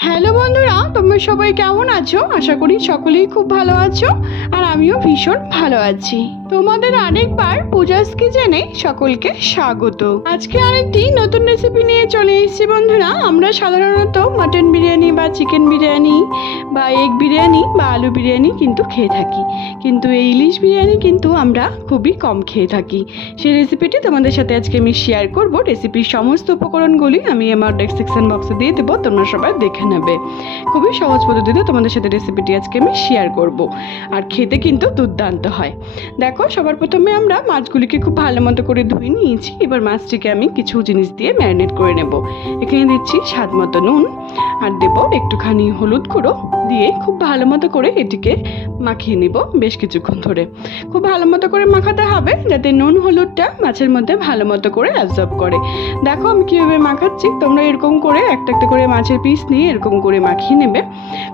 Hello বন্ধুরা, তোমরা সবাই কেমন আছো? আশা করি সকলেই খুব ভালো আছো আর আমিও ভীষণ ভালো আছি। তোমাদের আরেকবার পূজাস কিচেনে সকলকে স্বাগত। আজকে আরেকটি নতুন রেসিপি নিয়ে চলে এসেছি বন্ধুরা। আমরা সাধারণত মাটন বিরিয়ানি বা চিকেন বিরিয়ানি বা এগ বিরিয়ানি বা আলু বিরিয়ানি কিন্তু খেয়ে থাকি, কিন্তু এই ইলিশ বিরিয়ানি কিন্তু আমরা খুবই কম খেয়ে থাকি। সেই রেসিপিটি তোমাদের সাথে আজকে আমি শেয়ার করব। রেসিপির সমস্ত উপকরণগুলি আমি আমার ডেসক্রিপশন বক্সে দিয়ে দেবো, তোমরা সবাই দেখে নেবে। খুবই সহজ পদ্ধতিতে তোমাদের সাথে রেসিপিটি আজকে আমি শেয়ার করব, আর খেতে কিন্তু দুর্দান্ত হয়। দেখো, সবার প্রথমে আমরা মাছগুলিকে খুব ভালো মতো করে ধুয়ে নিয়েছি। এবার মাছটিকে আমি কিছু জিনিস দিয়ে ম্যারিনেট করে নেব। এখানে দিচ্ছি স্বাদ মতো নুন, আর দেব একটুখানি হলুদ গুঁড়ো, দিয়ে খুব ভালো মতো করে এটিকে মাখিয়ে নিব বেশ কিছুক্ষণ ধরে। খুব ভালো মতো করে মাখাতে হবে যাতে নুন হলুদটা মাছের মধ্যে ভালো মতো করে অ্যাবজর্ব করে। দেখো আমি কীভাবে মাখাচ্ছি, তোমরা এরকম করে একটা একটা করে মাছের পিস নিয়ে এরকম করে মাখিয়ে নেবে।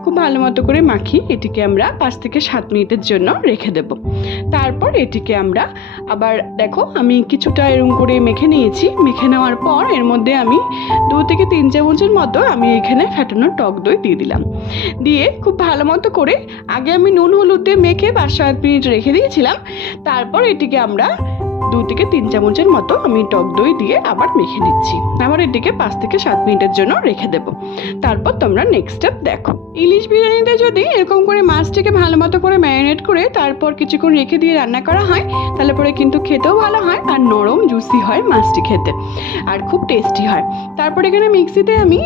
খুব ভালো মতো করে মাখিয়ে এটিকে আমরা 5 থেকে 7 মিনিটের জন্য রেখে দেব। তারপর এটিকে আমরা আবার, দেখো আমি কিছুটা এরকম করে মেখে নিয়েছি। মেখে নেওয়ার পর এর মধ্যে আমি 2 থেকে 3 চামচের মতো আমি এখানে ফেটানো টক দই দিয়ে দিলাম। দিয়ে খুব ভালো মতো করে আগে আমি নুন হলুদ দিয়ে মেখে 5-7 মিনিট রেখে দিয়েছিলাম। তারপর এটিকে আমরা 2 থেকে 3 চামচের মতো আমি টক দই দিয়ে আবার মেখে নিচ্ছি। আবার এটিকে 5 থেকে 7 মিনিটের জন্য রেখে দেব। তারপর তোমরা নেক্সট স্টেপ দেখো। ইলিশ বিরিয়ানিতে যদি এরকম করে মাছটিকে ভালো মতো করে ম্যারিনেট করে তারপর কিছুক্ষণ রেখে দিয়ে রান্না করা হয়, তাহলে পরে কিন্তু খেতেও ভালো হয় আর নরম জুসি হয় মাছটি খেতে, আর খুব টেস্টি হয়। তারপর এখানে মিক্সিতে আমি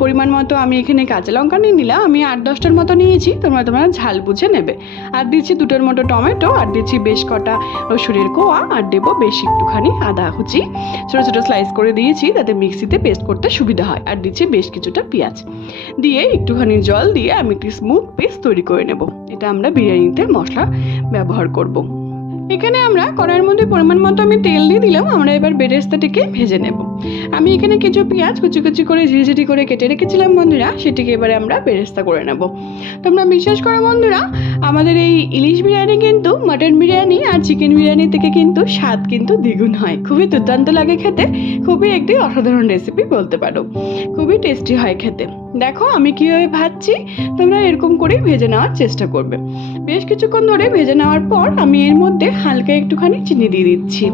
পরিমাণ মতো আমি এখানে কাঁচা লঙ্কা নিয়ে নিলাম। আমি 8-10টার মতো নিয়েছি, তোমরা ঝাল বুঝে নেবে। আর দিচ্ছি 2টোর মতো টমেটো, আর দিচ্ছি বেশ কটা রসুনের কোয়া, আর দেবো বেশ একটুখানি আদা কুচি ছোটো ছোটো স্লাইস করে দিয়েছি যাতে মিক্সিতে পেস্ট করতে সুবিধা হয়। আর দিচ্ছি বেশ কিছুটা পেঁয়াজ, দিয়ে একটুখানি জল দিয়ে আমি একটি স্মুথ পেস্ট তৈরি করে নেব। এটা আমরা বিরিয়ানিতে মশলা ব্যবহার করব। এখানে আমরা কড়াইয়ের মধ্যে পরিমাণ মতো আমি তেল দিয়ে দিলাম। আমরা এবার বেরেস্তাটিকে ভেজে নেব। আমি এখানে কিছু পেঁয়াজ কুচি কুচি করে ঝিরিঝিরি করে কেটে রেখেছিলাম বন্ধুরা, সেটিকে এবারে আমরা বেরেস্তা করে নেব। তোমরা বিশ্বাস করো বন্ধুরা, আমাদের এই ইলিশ বিরিয়ানি কিন্তু মাটন বিরিয়ানি আর চিকেন বিরিয়ানি থেকে কিন্তু স্বাদ কিন্তু দ্বিগুণ হয়। খুবই দুর্দান্ত লাগে খেতে, খুবই একটি অসাধারণ রেসিপি বলতে পারো। খুবই টেস্টি হয় খেতে। দেখো আমি কীভাবে ভাজছি, তোমরা এরকম করেই ভেজে নেওয়ার চেষ্টা করবে। বেশ কিছুক্ষণ ধরে ভেজে নেওয়ার পর আমি এর মধ্যে হালকা একটুখানি চিনি দিয়ে দিচ্ছি,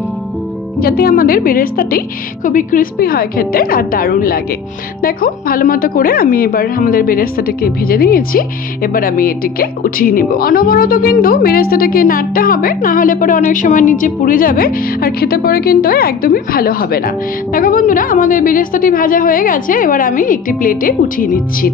যাতে আমাদের বেরেস্তাটি খুবই ক্রিস্পি হয় খেতে আর দারুণ লাগে। দেখো ভালো মতো করে আমি এবার আমাদের বেরেস্তাটাকে ভেজে নিয়েছি। এবার আমি এটিকে উঠিয়ে নিব। অনবরত কিন্তু বেরেস্তাটাকে নাড়তে হবে, না হলে পরে অনেক সময় নিচে পুড়ে যাবে আর খেতে পরে কিন্তু একদমই ভালো হবে না। দেখো বন্ধুরা, আমাদের বেরেস্তাটি ভাজা হয়ে গেছে। এবার আমি একটি প্লেটে উঠিয়ে নিচ্ছি।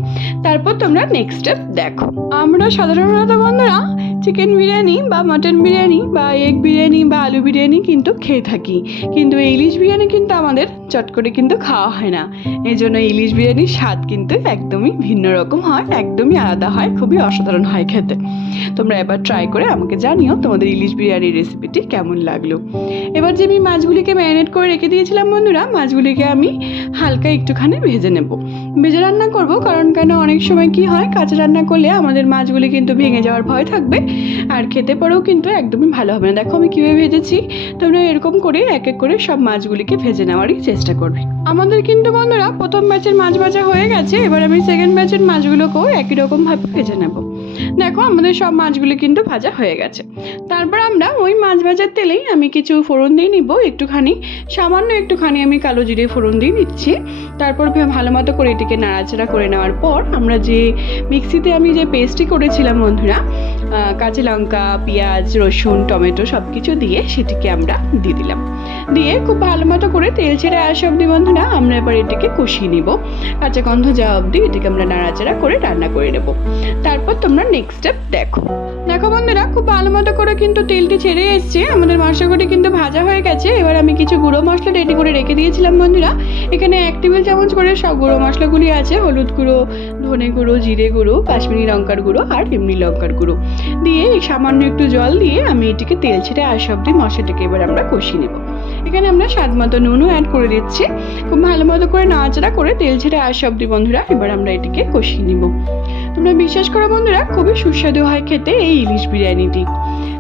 তারপর তোমরা নেক্সট স্টেপ দেখো। আমরা সাধারণত বন্ধুরা চিকেন বিরিয়ানি বা মাটন বিরিয়ানি বা এগ বিরিয়ানি বা আলু বিরিয়ানি কিন্তু খেয়ে থাকি, কিন্তু ইলিশ বিরিয়ানি কিন্তু আমাদের চট করে কিন্তু খাওয়া হয় না। এই জন্য ইলিশ বিরিয়ানির স্বাদ কিন্তু একদমই ভিন্ন রকম হয়, একদমই আলাদা হয়, খুবই অসাধারণ হয় খেতে। তোমরা এবার ট্রাই করে আমাকে জানিও তোমাদের ইলিশ বিরিয়ানির রেসিপিটি কেমন লাগলো। এবার যে আমি মাছগুলিকে ম্যারিনেট করে রেখে দিয়েছিলাম বন্ধুরা, মাছগুলিকে আমি হালকা একটুখানি ভেজে নেব। ভেজে রান্না করব, কারণ কেন অনেক সময় কি হয়, কাঁচা রান্না করলে আমাদের মাছগুলি কিন্তু ভেঙে যাওয়ার ভয় থাকবে আর খেতে পরেও কিন্তু একদমই ভালো হবে না। দেখো আমি কীভাবে ভেজেছি, তোমরা এরকম করে এক এক করে সব মাছগুলিকে ভেজে নেওয়ারই চেষ্টা করবে। আমাদের কিন্তু বন্ধুরা প্রথম ব্যাচের মাছ ভাজা হয়ে গেছে। এবার আমি সেকেন্ড ব্যাচের মাছগুলোকেও একই রকমভাবে ভেজে নেব। দেখো আমাদের সব মাছগুলি কিন্তু ভাজা হয়ে গেছে। তারপর আমরা ওই মাছ ভাজার তেলেই আমি কিছু ফোড়ন দিয়ে নিব। সামান্য একটুখানি আমি কালো জিরে ফোড়ন দিয়ে নিচ্ছি। তারপর ভালো মতো করে এটিকে নাড়াচাড়া করে নেওয়ার পর আমরা যে মিক্সিতে আমি যে পেস্টটি করেছিলাম বন্ধুরা, কাঁচা লঙ্কা, পেঁয়াজ, রসুন, টমেটো সব কিছু দিয়ে সেটিকে আমরা দিয়ে দিলাম। দিয়ে খুব ভালো মতো করে তেল ছেড়ে আসা অবধি বন্ধুরা আমরা এবার এটিকে কষিয়ে নিব। কাঁচা গন্ধ যাওয়া অবধি এটিকে আমরা নাড়াচাড়া করে রান্না করে নেব। তারপর তোমরা নেক্সট স্টেপ দেখো। দেখো বন্ধুরা, খুব ভালো মতো করে কিন্তু তেলটি ছেড়ে এসছে, আমাদের মশলাগুলি কিন্তু ভাজা হয়ে গেছে। এবার আমি কিছু গুঁড়ো মশলা রেডি করে রেখে দিয়েছিলাম বন্ধুরা। এখানে 1 টেবিল চামচ করে সব গুঁড়ো মশলাগুলি আছে। হলুদ গুঁড়ো, ধনে গুঁড়ো, জিরে গুঁড়ো, কাশ্মীরি লঙ্কার গুঁড়ো আর এমনি লঙ্কার গুঁড়ো দিয়ে সামান্য একটু জল দিয়ে আমি এটিকে তেল ছেড়ে আসা অবধি মশলাটাকে এবার আমরা কষিয়ে নেব। এখানে আমরা স্বাদ মতো নুনও অ্যাড করে দিচ্ছি। খুব ভালো মতো করে নাড়াচাড়া করে তেল ছেড়ে আসা অবধি বন্ধুরা এবার আমরা এটিকে কষিয়ে নিব। তোমরা বিশ্বাস করো বন্ধুরা, খুবই সুস্বাদু হয় খেতে এই ইলিশ বিরিয়ানিটি।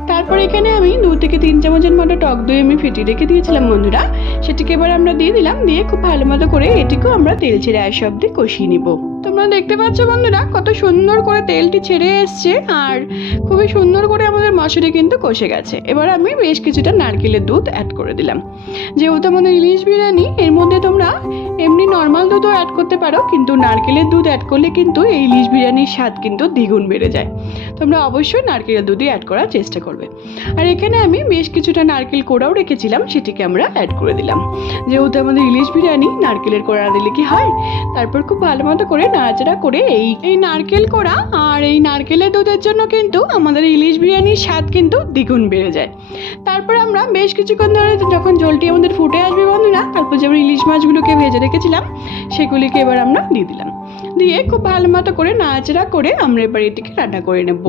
তারপর এখানে আমি 2 থেকে 3 চামচের মতো টক দই আমি ফেটিয়ে রেখে দিয়েছিলাম বন্ধুরা, সেটিকে এবার আমরা দিয়ে দিলাম। দিয়ে খুব ভালো মতো করে এটিকেও আমরা তেল ছেড়ে আসা অবধি কষিয়ে নিব। তোমরা দেখতে পাচ্ছ বন্ধুরা কত সুন্দর করে তেলটি ছেড়ে এসছে আর খুবই সুন্দর করে আমাদের মশলা কিন্তু কষে গেছে। এবার আমি বেশ কিছুটা নারকেলের দুধ অ্যাড করে দিলাম। যেহেতু আমাদের ইলিশ বিরিয়ানি, এর মধ্যে তোমরা এমনি নর্মাল দুধও অ্যাড করতে পারো, কিন্তু নারকেলের দুধ অ্যাড করলে কিন্তু এই ইলিশ বিরিয়ানির স্বাদ কিন্তু দ্বিগুণ বেড়ে যায়। তোমরা অবশ্যই নারকেলের দুধই অ্যাড করার চেষ্টা করবে। আর এখানে আমি বেশ কিছুটা নারকেল কোড়াও রেখেছিলাম, সেটিকে আমরা অ্যাড করে দিলাম। যেহেতু আমাদের ইলিশ বিরিয়ানি নারকেলের কোড়া দিলে কি হয়, তারপর খুব ভালো মতো করে নাড়াচাড়া করে এই নারকেল কোড়া আর এই নারকেলের দুধের জন্য কিন্তু আমাদের ইলিশ বিরিয়ানির স্বাদ কিন্তু দ্বিগুণ বেড়ে যায়। তারপর আমরা বেশ কিছুক্ষণ ধরে যখন জলটি আমাদের ফুটে আসবে বন্ধুরা, তারপর যে আমরা ইলিশ মাছগুলোকে ভেজে রেখেছিলাম সেগুলিকে এবার আমরা দিয়ে দিলাম। দিয়ে খুব ভালো মতো করে নাড়াচাড়া করে আমরা এবার এটিকে রান্না করে নেব।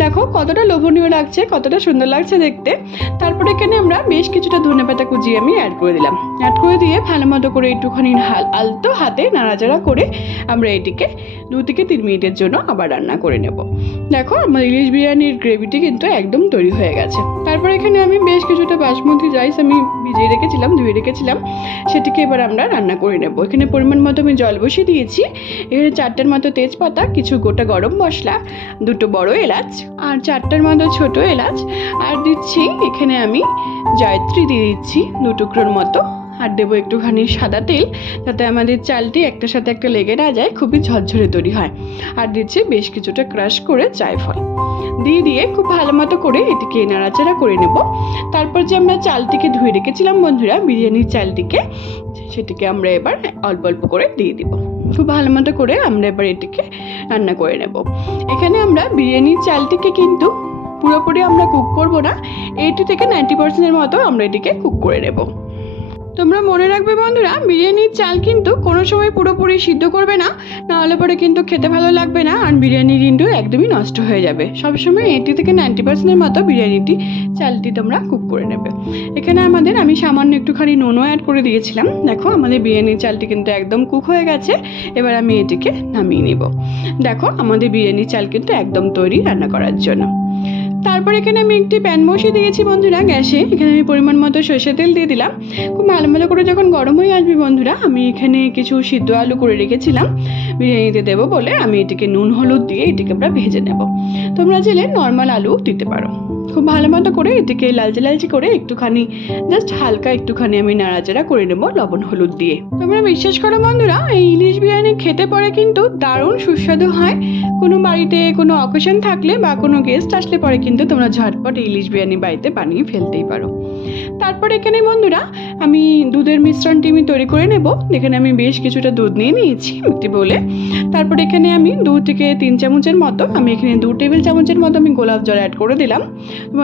দেখো কতটা লোভনীয় লাগছে, কতটা সুন্দর লাগছে দেখতে। তারপরে এখানে আমরা বেশ কিছুটা ধনেপাতা কুচি আমি অ্যাড করে দিলাম। অ্যাড করে দিয়ে ভালো মতো করে একটুখানি আলতো হাতে নাড়াচাড়া করে আমরা এটিকে 2 থেকে 3 মিনিটের জন্য আবার রান্না করে নেব। দেখো আমার ইলিশ বিরিয়ানির গ্রেভিটি কিন্তু একদম তৈরি হয়ে গেছে। তারপর এখানে আমি বেশ কিছুটা বাসমতি রাইস আমি ভিজিয়ে রেখেছিলাম, ধুয়ে রেখেছিলাম, সেটিকে এবার আমরা রান্না করে নেব। এখানে পরিমাণ মতো আমি জল বসিয়ে দিয়েছি। এখানে 4টের মতো তেজপাতা, কিছু গোটা গরম মশলা, 2টো বড় এলাচ আর 4টের মতো ছোট এলাচ, আর দিচ্ছি এখানে আমি জয়ত্রী দিয়ে দিচ্ছি 2 টুকরোর মতো, আর দেবো একটুখানি সাদা তেল, যাতে আমাদের চালটি একটার সাথে একটা লেগে না যায়, খুবই ঝরঝরে তৈরি হয়। আর দিচ্ছি বেশ কিছুটা ক্রাশ করে জায়ফল দিয়ে খুব ভালো মতো করে এটিকে নাড়াচাড়া করে নেব। তারপর যে আমরা চালটিকে ধুয়ে রেখেছিলাম বন্ধুরা, বিরিয়ানির চালটিকে, সেটিকে আমরা এবার অল্প অল্প করে দিয়ে দিব। খুব ভালো মতো করে আমরা এবার এটিকে রান্না করে নেব। এখানে আমরা বিরিয়ানির চালটিকে কিন্তু পুরোপুরি আমরা কুক করব না, 80 থেকে 90% মতো আমরা এটিকে কুক করে নেব। তোমরা মনে রাখবে বন্ধুরা, বিরিয়ানির চাল কিন্তু কোনো সময় পুরোপুরি সিদ্ধ করবে না, নাহলে পরে কিন্তু খেতে ভালো লাগবে না, আর বিরিয়ানি কিন্তু একদমই নষ্ট হয়ে যাবে। সবসময় 80 থেকে 90% মতো বিরিয়ানিটি চালটি তোমরা কুক করে নেবে। এখানে আমি সামান্য একটুখানি নুনও অ্যাড করে দিয়েছিলাম। দেখো আমাদের বিরিয়ানির চালটি কিন্তু একদম কুক হয়ে গেছে। এবার আমি এটিকে নামিয়ে নেব। দেখো আমাদের বিরিয়ানির চাল কিন্তু একদম তৈরি রান্না করার জন্য। তারপর এখানে আমি একটি প্যান বসিয়ে দিয়েছি বন্ধুরা গ্যাসে। এখানে আমি পরিমাণ মতো সরষের তেল দিয়ে দিলাম। খুব ভালো করে যখন গরম হয়ে আসবে বন্ধুরা, আমি এখানে কিছু সিদ্ধ আলু করে রেখেছিলাম বিরিয়ানিতে দেবো বলে, আমি এটিকে নুন হলুদ দিয়ে এটিকে আমরা ভেজে নেব। তোমরা চাইলে নর্মাল আলু দিতে পারো। খুব ভালো মতো করে এটিকে লালচে লালচে করে একটুখানি জাস্ট হালকা একটুখানি আমি নাড়াচাড়া করে নেব লবণ হলুদ দিয়ে। তোমরা বিশ্বাস করো বন্ধুরা, এই ইলিশ বিরিয়ানি খেতে পরে কিন্তু দারুণ সুস্বাদু হয়। কোনো বাড়িতে কোনো অকেশন থাকলে বা কোনো গেস্ট আসলে পরে কিন্তু তোমরা ঝটপট ইলিশ বিরিয়ানি বাড়িতে বানিয়ে ফেলতেই পারো। তারপর এখানে বন্ধুরা আমি দুধের মিশ্রণটি আমি তৈরি করে নেব। এখানে আমি বেশ কিছুটা দুধ নিয়ে নিয়েছি একটি বলে। তারপর এখানে আমি 2 থেকে 3 চামচের মতো, আমি এখানে 2 টেবিল চামচের মতো আমি গোলাপ জল অ্যাড করে দিলাম।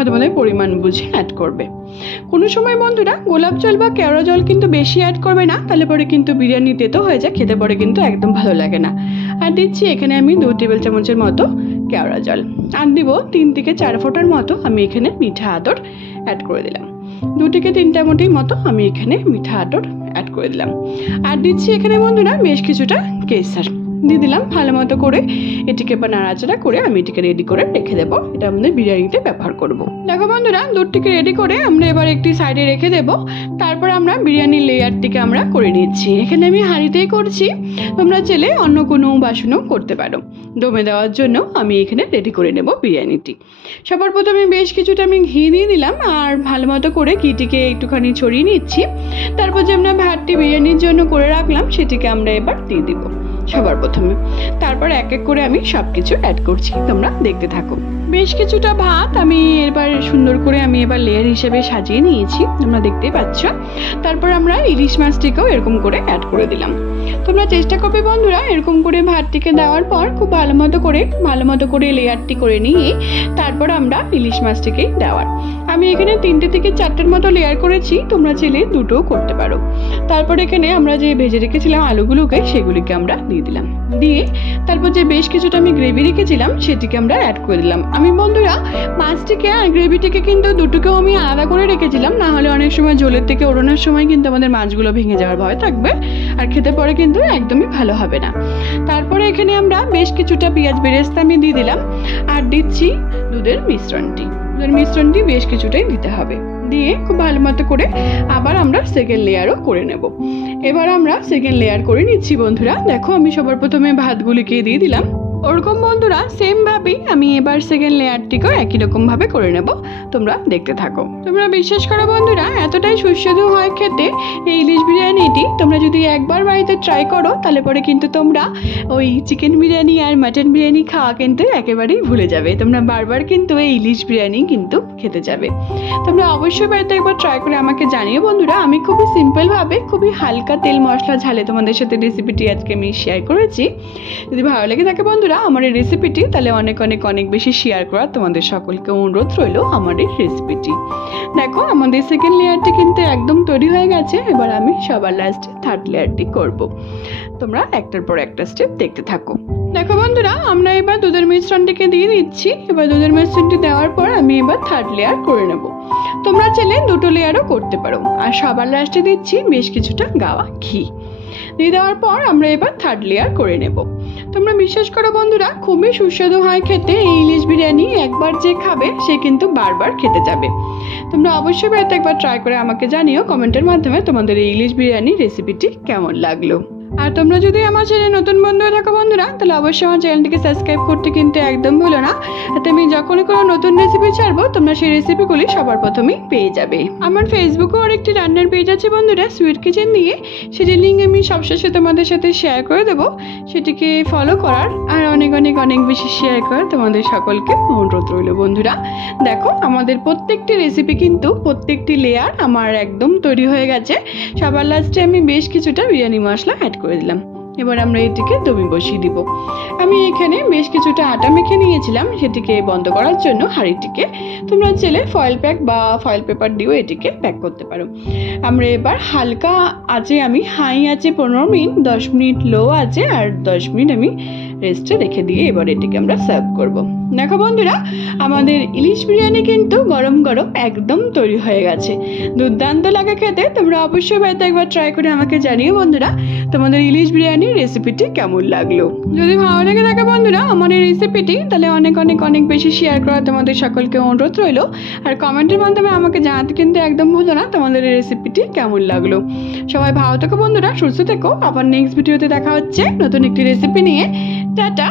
তোমাদের পরিমাণ বুঝে অ্যাড করবে। কোনো সময় বন্ধুরা গোলাপ জল বা কেওড়া জল কিন্তু বেশি অ্যাড করবে না, তাহলে পরে কিন্তু বিরিয়ানি তেতো হয়ে যায়, খেতে পরে কিন্তু একদম ভালো লাগে না। আর দিচ্ছি এখানে আমি 2 টেবিল চামচের মতো কেওড়া জল, আর দিব 3 থেকে 4 ফোঁটার মতো আমি এখানে মিঠা আতর অ্যাড করে দিলাম। 2 থেকে 3 চামচের মতো আমি এখানে মিঠা আতর অ্যাড করে দিলাম। আর দিচ্ছি এখানে বন্ধুরা বেশ কিছুটা কেশর দিয়ে দিলাম। ভালো মতো করে এটিকে এবার নাড়াচাড়া করে আমি এটিকে রেডি করে রেখে দেবো। এটা আমাদের বিরিয়ানিতে ব্যবহার করব। দেখো বন্ধুরা, দুধটিকে রেডি করে আমরা এবার একটি সাইডে রেখে দেবো। তারপর আমরা বিরিয়ানির লেয়ারটিকে আমরা করে নিচ্ছি। এখানে আমি হাঁড়িতেই করছি, তোমরা চাইলে অন্য কোনো বাসনও করতে পারো। দমে দেওয়ার জন্য আমি এখানে রেডি করে নেব বিরিয়ানিটি। সবার প্রথমে বেশ কিছুটা আমি ঘি দিয়ে দিলাম, আর ভালো মতো করে ঘিটিকে একটুখানি ছড়িয়ে নিচ্ছি। তারপর যে আমরা ভাতটি বিরিয়ানির জন্য করে রাখলাম সেটিকে আমরা এবার দিয়ে দিব সবার প্রথমে। তারপর এক এক করে আমি সব কিছু অ্যাড করছি, তোমরা দেখতে থাকো। বেশ কিছুটা ভাত আমি এবার সুন্দর করে আমি এবার লেয়ার হিসেবে সাজিয়ে নিয়েছি, তোমরা দেখতেই পাচ্ছ। তারপর আমরা ইলিশ মাছটিকেও এরকম করে অ্যাড করে দিলাম। তোমরা চেষ্টা করবে বন্ধুরা এরকম করে ভাতটিকে দেওয়ার পর খুব ভালো মতো করে লেয়ারটি করে নিয়ে তারপর আমরা ইলিশ মাছটিকেই দেওয়ার। আমি এখানে 3টে থেকে 4টের মতো লেয়ার করেছি, তোমরা চাইলে 2টোও করতে পারো। তারপর এখানে আমরা যে ভেজে রেখেছিলাম আলুগুলোকে সেগুলিকে আমরা দিয়ে দিলাম। দিয়ে তারপর যে বেশ কিছুটা আমি গ্রেভি রেখেছিলাম সেটিকে আমরা অ্যাড করে দিলাম। আমি বন্ধুরা মাছটিকে আর গ্রেভিটিকে কিন্তু দুটোকেও আমি আলাদা করে রেখেছিলাম, না হলে অনেক সময় জলের থেকে ওড়ানোর সময় কিন্তু আমাদের মাছগুলো ভেঙে যাওয়ার ভয় থাকবে, আর খেতে পরে কিন্তু একদমই ভালো হবে না। তারপরে এখানে আমরা বেশ কিছুটা পেঁয়াজ বেরেস্তা আমি দিয়ে দিলাম, আর দিচ্ছি দুধের মিশ্রণটি বেশ কিছুটাই দিতে হবে। দিয়ে খুব ভালো মতো করে আবার আমরা সেকেন্ড লেয়ারও করে নেব। এবার আমরা সেকেন্ড লেয়ার করে নিচ্ছি বন্ধুরা। দেখো আমি সবার প্রথমে ভাতগুলিকে দিয়ে দিলাম। ওরকম বন্ধুরা সেমভাবেই আমি এবার সেকেন্ড লেয়ারটিকেও একই রকমভাবে করে নেব। তোমরা দেখতে থাকো। তোমরা বিশ্বাস করো বন্ধুরা, এতটাই সুস্বাদু হয় খেতে এই ইলিশ বিরিয়ানিটি। তোমরা যদি একবার বাড়িতে ট্রাই করো তাহলে পরে কিন্তু তোমরা ওই চিকেন বিরিয়ানি আর মাটন বিরিয়ানি খাওয়া কিন্তু একেবারেই ভুলে যাবে। তোমরা বারবার কিন্তু এই ইলিশ বিরিয়ানি কিন্তু খেতে যাবে। তোমরা অবশ্যই বাড়িতে একবার ট্রাই করে আমাকে জানিও বন্ধুরা। আমি খুবই সিম্পলভাবে খুবই হালকা তেল মশলা ঝালে তোমাদের সাথে রেসিপিটি আজকে আমি শেয়ার করেছি। যদি ভালো লেগে থাকে বন্ধুরা আমার এই রেসিপিটি, তাহলে অনেক অনেক অনেক বেশি শেয়ার করার তোমাদের সকলকে অনুরোধ রইল আমার এই রেসিপিটি। দেখো আমাদের সেকেন্ড লেয়ারটি কিন্তু একদম তৈরি হয়ে গেছে। এবার আমি সবার লাস্টে থার্ড লেয়ারটি করব। তোমরা একটার পর একটা স্টেপ দেখতে থাকো। দেখো বন্ধুরা আমরা এবার দুধের মিশ্রণটিকে দিয়ে দিচ্ছি। এবার দুধের মিশ্রণটি দেওয়ার পর আমি এবার থার্ড লেয়ার করে নেব। তোমরা চাইলে দুটো লেয়ারও করতে পারো। আর সবার লাস্টে দিচ্ছি বেশ কিছুটা গাওয়া ঘি। দিয়ে দেওয়ার পর আমরা এবার থার্ড লেয়ার করে নেব। তোমরা বিশ্বাস করো বন্ধুরা, খুবই সুস্বাদু হয় খেতে এই ইলিশ বিরিয়ানি। একবার যে খাবে সে কিন্তু বারবার খেতে যাবে। তোমরা অবশ্যই বাড়িতে একবার ট্রাই করে আমাকে জানিও কমেন্টের মাধ্যমে তোমাদের এই ইলিশ বিরিয়ানি রেসিপিটি কেমন লাগলো। আর তোমরা যদি আমার চ্যানেলে নতুন বন্ধু হয়ে থাকো বন্ধুরা, তাহলে অবশ্যই আমার চ্যানেলটিকে সাবস্ক্রাইব করতে কিন্তু একদম ভুলো না। তাতে আমি যখনই কোনো নতুন রেসিপি ছাড়বো তোমরা সেই রেসিপিগুলি সবার প্রথমেই পেয়ে যাবে। আমার ফেসবুকেও আরেকটি রান্নার পেজ আছে বন্ধুরা, সুইট কিচেন দিয়ে। সেটির লিঙ্ক আমি সবশেষে তোমাদের সাথে শেয়ার করে দেবো। সেটিকে ফলো করার আর অনেক অনেক অনেক বেশি শেয়ার করার তোমাদের সকলকে অনুরোধ রইল বন্ধুরা। দেখো আমাদের প্রত্যেকটি রেসিপি কিন্তু প্রত্যেকটি লেয়ার আমার একদম তৈরি হয়ে গেছে। সবার লাস্টে আমি বেশ কিছুটা বিরিয়ানি মশলা অ্যাড করে দিলাম। এবার আমরা এটিকে দমে বসিয়ে দিব। আমি এখানে বেশ কিছুটা আটা মেখে নিয়েছিলাম সেটিকে বন্ধ করার জন্য হাঁড়িটিকে। তোমরা চাইলে ফয়েল প্যাক বা ফয়েল পেপার দিয়েও এটিকে প্যাক করতে পারো। আমরা এবার হালকা আঁচে, আমি হাই আছে 15 মিনিট, 10 মিনিট লো আছে আর 10 মিনিট আমি রেস্টে রেখে দিয়ে এবার এটিকে আমরা সার্ভ করব। দেখো বন্ধুরা আমাদের ইলিশ বিরিয়ানি কিন্তু গরম গরম একদম তৈরি হয়ে গেছে। দুর্দান্ত লাগে খেতে। তোমরা অবশ্যই বাড়িতে একবার ট্রাই করে আমাকে জানিও বন্ধুরা তোমাদের ইলিশ বিরিয়ানির রেসিপিটি কেমন লাগলো। যদি ভালো লেগে থাকে বন্ধুরা আমার এই রেসিপিটি, তাহলে অনেক অনেক অনেক বেশি শেয়ার করা তোমাদের সকলকে অনুরোধ রইল। আর কমেন্টের মাধ্যমে আমাকে জানাতে কিন্তু একদম ভুলো না তোমাদের এই রেসিপিটি কেমন লাগলো। সবাই ভালো থেকো বন্ধুরা, সুস্থ থেকো। আবার নেক্সট ভিডিওতে দেখা হচ্ছে নতুন একটি রেসিপি নিয়ে। টাটা।